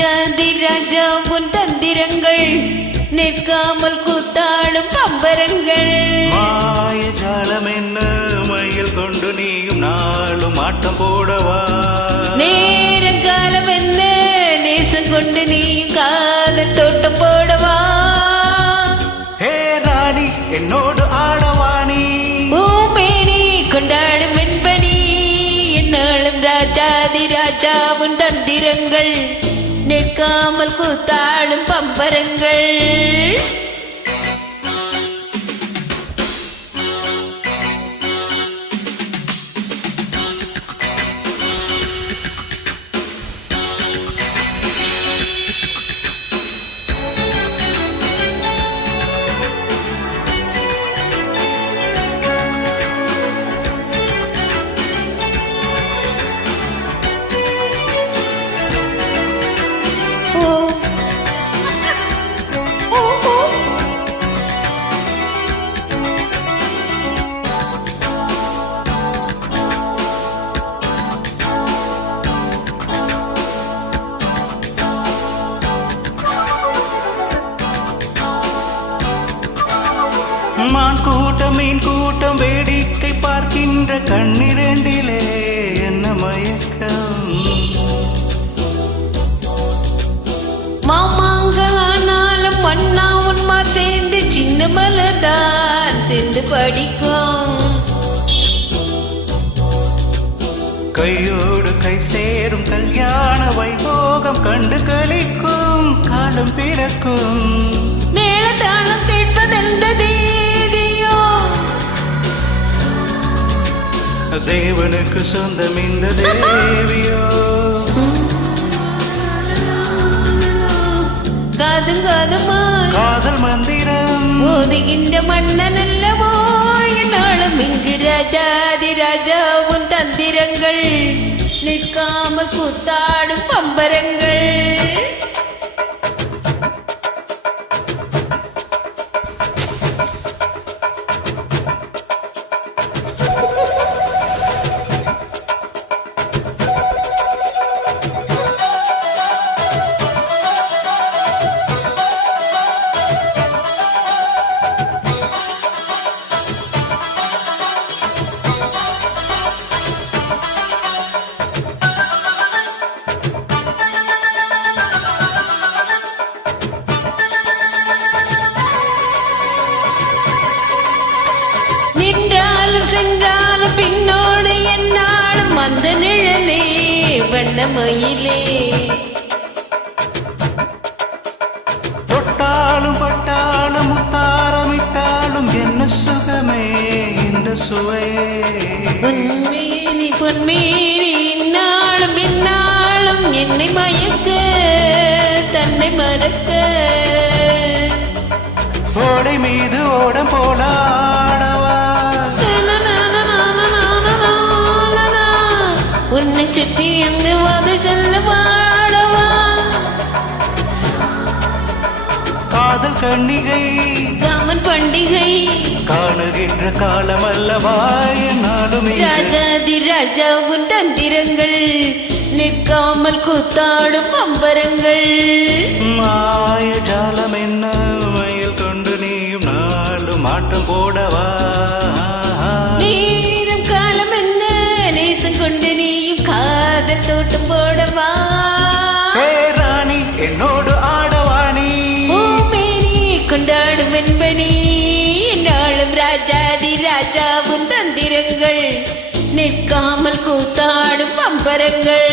ராஜாதி ராஜா உன் தந்திரங்கள் நிற்காமல் கூத்தாடும் பம்பரங்கள் மாய ஜாலம் என்ன மயில் கொண்டு நீயும் நாளும் ஆட்டம் போடவா? நேரங்காலம் என்ன நேசம் கொண்டு நீயும் காதல் தோட்டம் போடவா? ஹே ராணி என்னோடு ஆடவாணி பூமேனி கொண்டாடும் என்பனி என்னாலும் ராஜாதி ராஜா உன் தந்திரங்கள். நிற்காமல் கூத்தாடும் பம்பரங்கள். மான் கூட்டம் மீன் கூட்டம் வேடிக்கை பார்க்கின்ற கண்ணிரண்டிலே என்ன மயக்கம்? மாமாங்க ஆனாலும் மண்ணா உன்மா சேர்ந்து சின்ன மலர்தான் சேர்ந்து படிக்கும். கையோடு கை சேரும் கல்யாண வைபோகம் கண்டு கழிக்கும் காலம் பிறக்கும். மேளதாளம் கேட்பதெந்த தேவனுக்கு சொந்தம் இந்த தேவியோ. காதும் காதுமாய் காதல் மந்திரம். ஓதுகின்ற மன்னன் அல்லவோ? என்னாலும் இங்கு ராஜாதி ராஜா உன் தந்திரங்கள். நிற்காமல் கூத்தாடும் பம்பரங்கள். சென்றாலும் பின்னோடு என்னாலும் அந்த நிழலே வண்ணமயிலே. தொட்டாலும் பட்டாலும் முத்தாரமிட்டாலும் என்ன சுகமே இந்த சுவையே உன்மேனி பொன்மேனி இந்நாளும் இந்நாளும் என்னை மயக்க தன்னை மறக்க. ஓடை மீது ஓடம் போலாடவா கண்ணிகை காமன் பண்டிகை. காணுகின்ற காலம் அல்லவா இங்கு ராஜாதி ராஜா உன் தந்திரங்கள் நிற்காமல் கூத்தாடும் அம்பரங்கள். மாய ஜாலம் என்ன மயில் கொண்டு நீயும் நாளும் ஆட்டம் போடவா. நேரம் காலம் என்ன நேசம் கொண்டு நீயும் காதல் தோட்டம் போடவா. ராணி என்னோடு நண்பனே நாளும் ராஜாதி ராஜாவும் தந்திரங்கள். நிற்காமல் கூத்தாடும் பம்பரங்கள்.